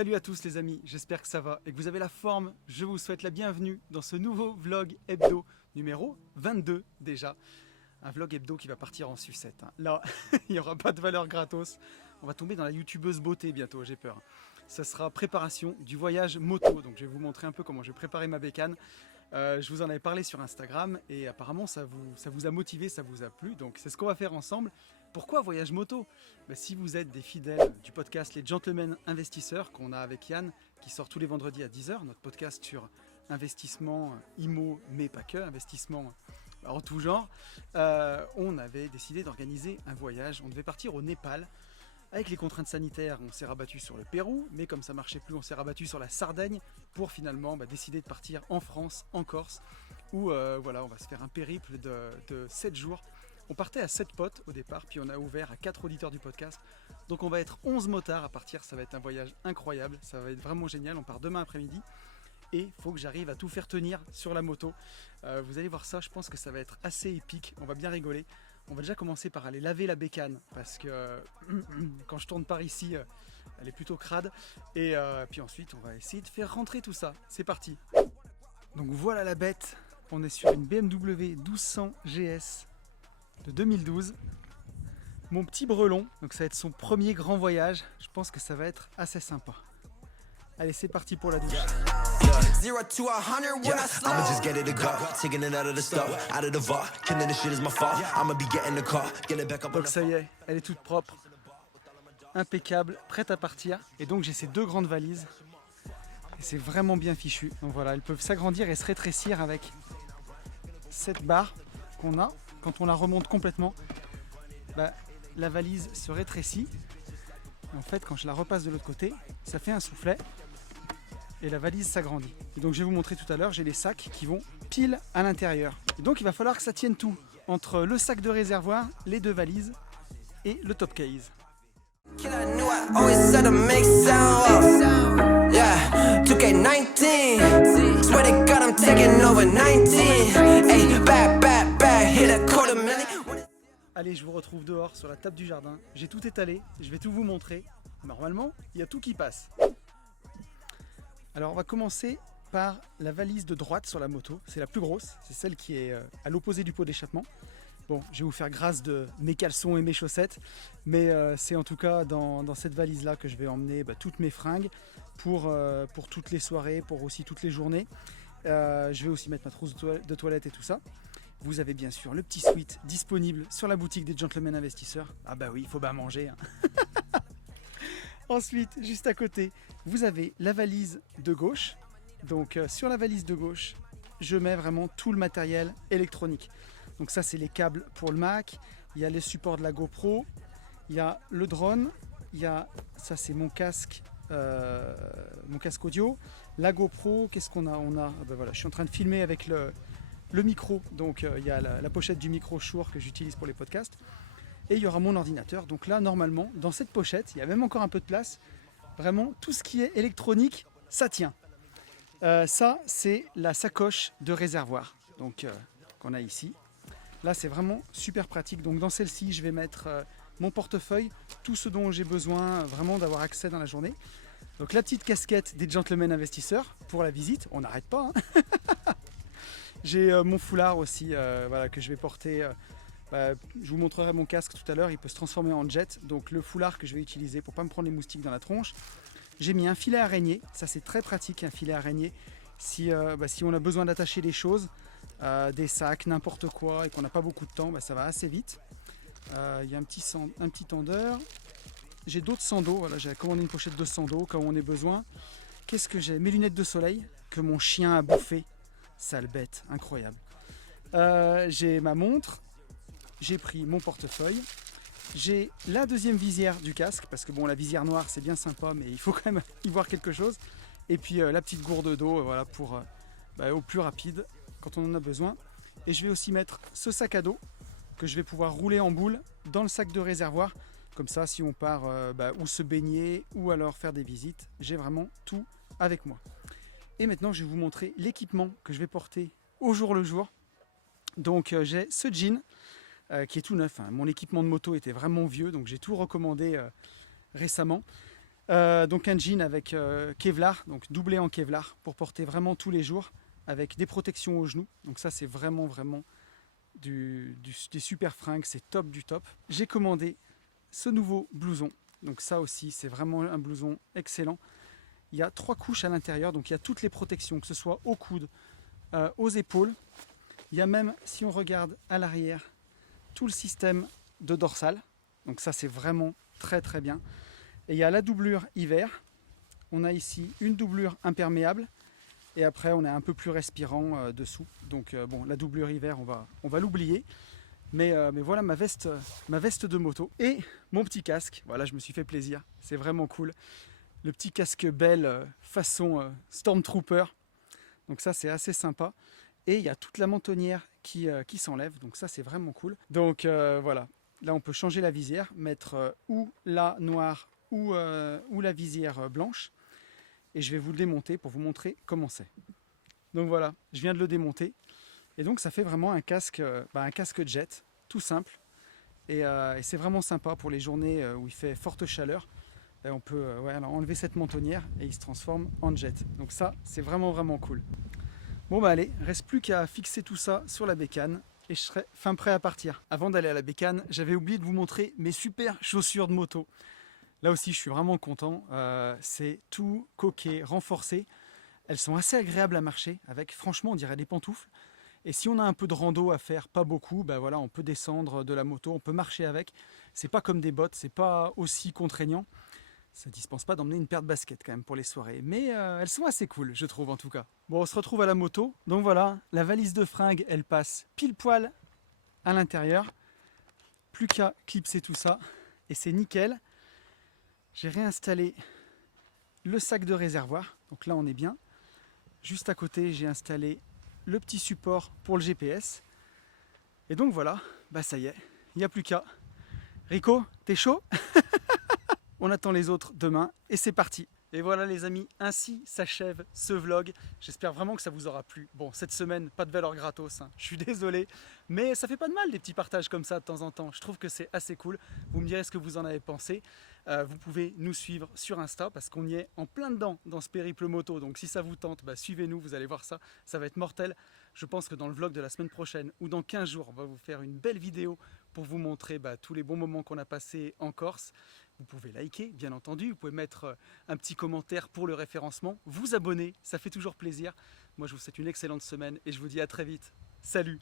Salut à tous les amis, j'espère que ça va et que vous avez la forme. Je vous souhaite la bienvenue dans ce nouveau vlog hebdo numéro 22 déjà. Un vlog hebdo qui va partir en sucette. Là, il n'y aura pas de valeur gratos. On va tomber dans la youtubeuse beauté bientôt, j'ai peur. Ça sera préparation du voyage moto. Donc je vais vous montrer un peu comment je vais préparer ma bécane. Je vous en avais parlé sur Instagram et apparemment ça vous a motivé, ça vous a plu. Donc c'est ce qu'on va faire ensemble. Pourquoi voyage moto? Si vous êtes des fidèles du podcast Les Gentlemen Investisseurs qu'on a avec Yann, qui sort tous les vendredis à 10 h, notre podcast sur investissement IMO, mais pas que, investissement en tout genre, on avait décidé d'organiser un voyage. On devait partir au Népal. Avec les contraintes sanitaires, on s'est rabattu sur le Pérou, mais comme ça marchait plus, on s'est rabattu sur la Sardaigne pour finalement décider de partir en France, en Corse, où voilà, on va se faire un périple de 7 jours. On partait à 7 potes au départ, puis on a ouvert à 4 auditeurs du podcast. Donc on va être 11 motards à partir, ça va être un voyage incroyable, ça va être vraiment génial. On part demain après-midi et il faut que j'arrive à tout faire tenir sur la moto. Vous allez voir ça, je pense que ça va être assez épique, on va bien rigoler. On va déjà commencer par aller laver la bécane parce que quand je tourne par ici, elle est plutôt crade. Et puis ensuite, on va essayer de faire rentrer tout ça. C'est parti. Donc voilà la bête. On est sur une BMW 1200 GS de 2012. Mon petit Brelon. Donc ça va être son premier grand voyage. Je pense que ça va être assez sympa. Allez, c'est parti pour la douche. Zero to 100 when I slow. I'ma just get it to go, taking it out of the store, out of the vault, killing this shit is my fault. I'ma be getting the car, getting back up. Donc ça y est, elle est toute propre, impeccable, prête à partir. Et donc j'ai ces deux grandes valises. Et c'est vraiment bien fichu. Donc voilà, elles peuvent s'agrandir et se rétrécir avec cette barre qu'on a. Quand on la remonte complètement, la valise se rétrécit. Et en fait, quand je la repasse de l'autre côté, ça fait un soufflet. Et la valise s'agrandit. Et donc je vais vous montrer tout à l'heure, j'ai les sacs qui vont pile à l'intérieur. Et donc il va falloir que ça tienne tout, entre le sac de réservoir, les deux valises et le top case. Allez, je vous retrouve dehors sur la table du jardin. J'ai tout étalé, je vais tout vous montrer. Normalement, il y a tout qui passe. Alors on va commencer par la valise de droite sur la moto, c'est la plus grosse, c'est celle qui est à l'opposé du pot d'échappement. Bon, je vais vous faire grâce de mes caleçons et mes chaussettes, mais c'est en tout cas dans cette valise là que je vais emmener toutes mes fringues pour toutes les soirées, pour aussi toutes les journées. Je vais aussi mettre ma trousse de toilette et tout ça. Vous avez bien sûr le petit suite disponible sur la boutique des Gentlemen Investisseurs. Ah bah oui, il faut bien manger hein. Ensuite, juste à côté, vous avez la valise de gauche. Donc sur la valise de gauche, je mets vraiment tout le matériel électronique. Donc ça, c'est les câbles pour le Mac, il y a les supports de la GoPro, il y a le drone, ça c'est mon casque audio, la GoPro, qu'est-ce qu'on a? Voilà, je suis en train de filmer avec le micro, donc il y a la pochette du micro Shure que j'utilise pour les podcasts. Et il y aura mon ordinateur. Donc là, normalement, dans cette pochette, il y a même encore un peu de place. Vraiment, tout ce qui est électronique, ça tient. Ça, c'est la sacoche de réservoir donc qu'on a ici. Là, c'est vraiment super pratique. Donc dans celle-ci, je vais mettre mon portefeuille, tout ce dont j'ai besoin vraiment d'avoir accès dans la journée. Donc la petite casquette des Gentlemen Investisseurs pour la visite. On n'arrête pas. Hein. J'ai mon foulard aussi que je vais porter. Je vous montrerai mon casque tout à l'heure, il peut se transformer en jet, donc le foulard que je vais utiliser pour ne pas me prendre les moustiques dans la tronche. J'ai mis un filet araignée, ça c'est très pratique un filet araignée, si on a besoin d'attacher des choses, des sacs, n'importe quoi, et qu'on n'a pas beaucoup de temps, ça va assez vite. Il y a un petit tendeur, j'ai d'autres sandaux, voilà, j'ai commandé une pochette de sandaux quand on ait besoin. Qu'est-ce que j'ai? Mes lunettes de soleil, que mon chien a bouffé, sale bête, incroyable. J'ai ma montre. J'ai pris mon portefeuille, j'ai la deuxième visière du casque, parce que bon, la visière noire c'est bien sympa, mais il faut quand même y voir quelque chose. Et puis la petite gourde d'eau, voilà, pour au plus rapide quand on en a besoin. Et je vais aussi mettre ce sac à dos que je vais pouvoir rouler en boule dans le sac de réservoir. Comme ça, si on part ou se baigner ou alors faire des visites, j'ai vraiment tout avec moi. Et maintenant, je vais vous montrer l'équipement que je vais porter au jour le jour. Donc j'ai ce jean. Qui est tout neuf. Hein. Mon équipement de moto était vraiment vieux, donc j'ai tout recommandé récemment. Donc un jean avec Kevlar, donc doublé en Kevlar pour porter vraiment tous les jours avec des protections aux genoux. Donc ça c'est vraiment des super fringues, c'est top du top. J'ai commandé ce nouveau blouson. Donc ça aussi c'est vraiment un blouson excellent. Il y a 3 couches à l'intérieur, donc il y a toutes les protections, que ce soit aux coudes, aux épaules. Il y a même, si on regarde à l'arrière, tout le système de dorsale. Donc ça c'est vraiment très bien. Et il y a la doublure hiver. On a ici une doublure imperméable. Et après on est un peu plus respirant dessous. Donc bon, la doublure hiver on va l'oublier. Mais voilà ma veste de moto. Et mon petit casque. Voilà, je me suis fait plaisir. C'est vraiment cool. Le petit casque Bell façon Stormtrooper. Donc ça c'est assez sympa. Et il y a toute la mentonnière qui s'enlève. Donc ça c'est vraiment cool. Donc voilà. Là on peut changer la visière. Mettre ou la noire ou la visière blanche. Et je vais vous le démonter pour vous montrer comment c'est. Donc voilà, je viens de le démonter. Et donc ça fait vraiment un casque jet, tout simple. Et c'est vraiment sympa pour les journées où il fait forte chaleur. Et on peut alors enlever cette mentonnière et il se transforme en jet. Donc ça, c'est vraiment cool. Bon bah allez, reste plus qu'à fixer tout ça sur la bécane et je serai fin prêt à partir. Avant d'aller à la bécane, j'avais oublié de vous montrer mes super chaussures de moto. Là aussi, je suis vraiment content. C'est tout coquet, renforcé. Elles sont assez agréables à marcher avec. Franchement, on dirait des pantoufles. Et si on a un peu de rando à faire, pas beaucoup, bah voilà, on peut descendre de la moto, on peut marcher avec. C'est pas comme des bottes, c'est pas aussi contraignant. Ça dispense pas d'emmener une paire de baskets quand même pour les soirées. Mais elles sont assez cool, je trouve en tout cas. Bon, on se retrouve à la moto. Donc voilà, la valise de fringues, elle passe pile poil à l'intérieur. Plus qu'à clipser tout ça. Et c'est nickel. J'ai réinstallé le sac de réservoir. Donc là, on est bien. Juste à côté, j'ai installé le petit support pour le GPS. Et donc voilà, bah ça y est, il n'y a plus qu'à. Rico, t'es chaud? On attend les autres demain et c'est parti. Et voilà les amis, ainsi s'achève ce vlog. J'espère vraiment que ça vous aura plu. Bon, cette semaine, pas de valeur gratos, hein. Je suis désolé. Mais ça fait pas de mal des petits partages comme ça de temps en temps. Je trouve que c'est assez cool. Vous me direz ce que vous en avez pensé. Vous pouvez nous suivre sur Insta parce qu'on y est en plein dedans dans ce périple moto. Donc si ça vous tente, bah, suivez-nous, vous allez voir ça. Ça va être mortel. Je pense que dans le vlog de la semaine prochaine ou dans 15 jours, on va vous faire une belle vidéo pour vous montrer tous les bons moments qu'on a passés en Corse. Vous pouvez liker, bien entendu. Vous pouvez mettre un petit commentaire pour le référencement. Vous abonner, ça fait toujours plaisir. Moi, je vous souhaite une excellente semaine et je vous dis à très vite. Salut!